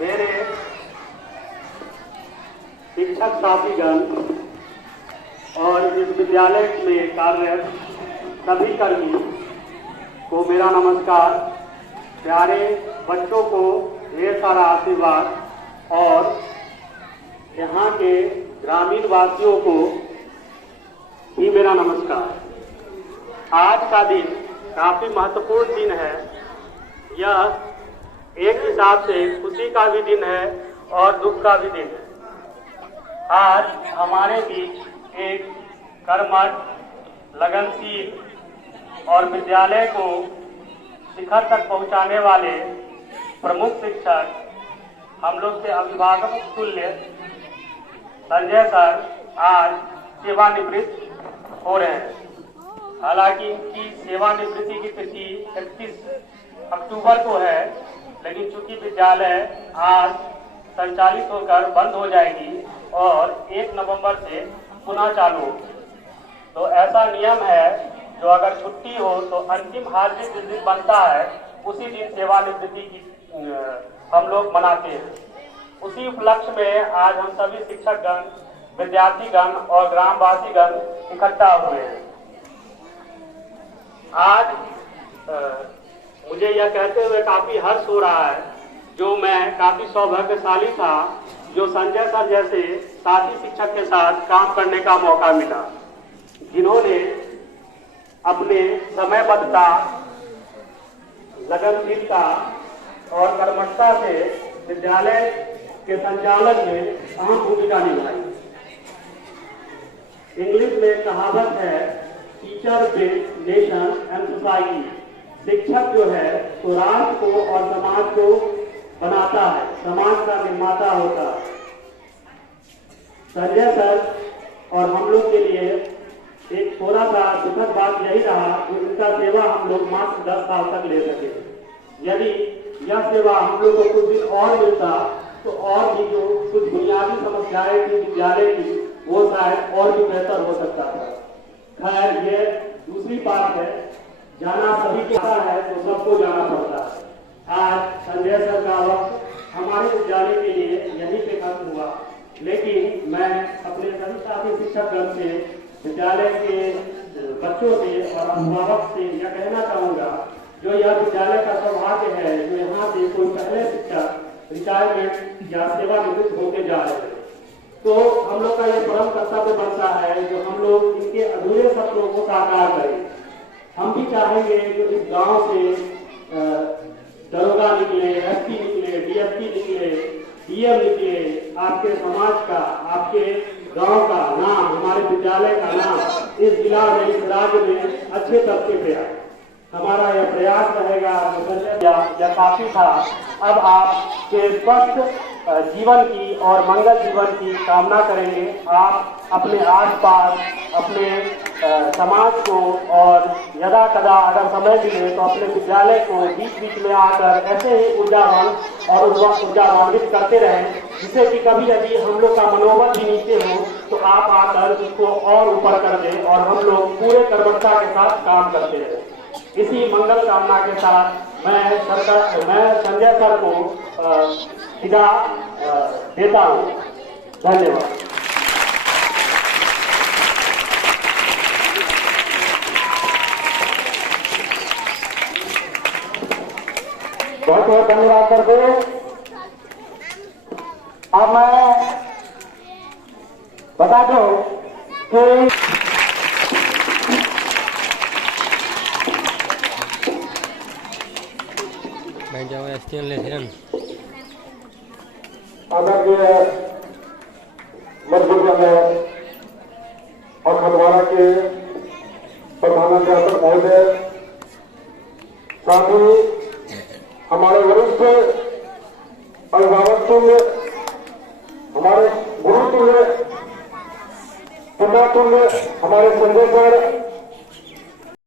मेरे शिक्षक साथीगण और इस विद्यालय में कार्यरत सभी कर्मी को मेरा नमस्कार। प्यारे बच्चों को ढेर सारा आशीर्वाद और यहाँ के ग्रामीण वासियों को भी मेरा नमस्कार। आज का दिन काफी महत्वपूर्ण दिन है। यह एक हिसाब से खुशी का भी दिन है और दुख का भी दिन है। आज हमारे बीच एक कर्मठ, लगनशील और विद्यालय को शिखर तक पहुंचाने वाले प्रमुख शिक्षक, हम लोग से अभिभावक तुल्य संजय सर आज सेवानिवृत्त हो रहे हैं। हालांकि इनकी सेवानिवृत्ति की तिथि 31 अक्टूबर को है, लेकिन चूंकि विद्यालय आज संचालित होकर बंद हो जाएगी और 1 नवंबर से पुनः चालू होगी, तो ऐसा नियम है जो अगर छुट्टी हो तो अंतिम हाजिरी जिस दिन बनता है उसी दिन सेवानिवृत्ति की हम लोग मनाते हैं। उसी उपलक्ष्य में आज हम सभी शिक्षकगण, विद्यार्थीगण और ग्रामवासीगण इकट्ठा हुए हैं। आज मुझे यह कहते हुए काफी हर्ष हो रहा है जो मैं काफी सौभाग्यशाली था जो संजय सर जैसे साथी शिक्षक के साथ काम करने का मौका मिला, जिन्होंने अपने समयबद्धता, लगनशीलता और कर्मठता से विद्यालय के संचालन में अहम भूमिका निभाई। इंग्लिश में कहावत है, teacher build nation and society. शिक्षक जो है तो राष्ट्र को और समाज को बनाता है, समाज का निर्माता होता है। संजय सर और हम लोग के लिए एक थोड़ा सा दुखद बात यही रहा कि उनका सेवा हम लोग मात्र 10 साल तक ले सके। यदि यह सेवा हम लोग को कुछ दिन और मिलता तो और भी जो कुछ बुनियादी समस्याएं थी विद्यालय की वो शायद और भी बेहतर हो सकता था। खैर, ये दूसरी बात है, जाना सभी को आता है तो सबको जाना पड़ता है। आज संजय सर का वक्त हमारे विद्यालय के लिए यहीं पे खत्म हुआ, लेकिन मैं अपने सभी साथी शिक्षकगण से, विद्यालय के बच्चों से और अभिभावक से यह कहना चाहूंगा, जो यह विद्यालय का सौभाग्य है जो यहाँ से कोई पहले शिक्षक रिटायरमेंट या सेवानिवृत्त होके जा रहे हैं, तो हम लोग का ये परम कर्तव्य बनता है जो हम लोग इनके अधूरे सपनों को साकार करें। हम भी चाहेंगे कि इस गांव से दरोगा निकले, एसपी निकले, डीएसपी निकले, डीएम निकले, आपके समाज का, आपके गांव का नाम, हमारे विद्यालय का नाम इस जिला में, इस राज्य में अच्छे तबके पे आए। हमारा यह प्रयास रहेगा। यह काफी था। अब आपके स्वस्थ जीवन की और मंगल जीवन की कामना करेंगे। आप अपने आसपास, अपने समाज को और यदा कदा अगर समय मिले तो अपने विद्यालय को बीच बीच में आकर ऐसे ही ऊर्जावान और ऊर्जान्वित करते रहें, जिससे कि कभी यदि हम लोग का मनोबल भी नीचे हो तो आप आकर उसको और ऊपर कर दें और हम लोग पूरे कर्मठता के साथ काम करते रहें। इसी मंगल कामना के साथ मैं संजय सर को विदा देता हूँ। धन्यवाद। बहुत बहुत धन्यवाद करते। अब मैं बता दूं कि आदरणीय मध्य प्रदेश और खंडवारा के प्रधानाध्यापक महोदय, साथ ही हमारे वरिष्ठ अभिभावक तुल्य, हमारे गुरु तुल्य, पिता तुल्य हमारे संजय सर,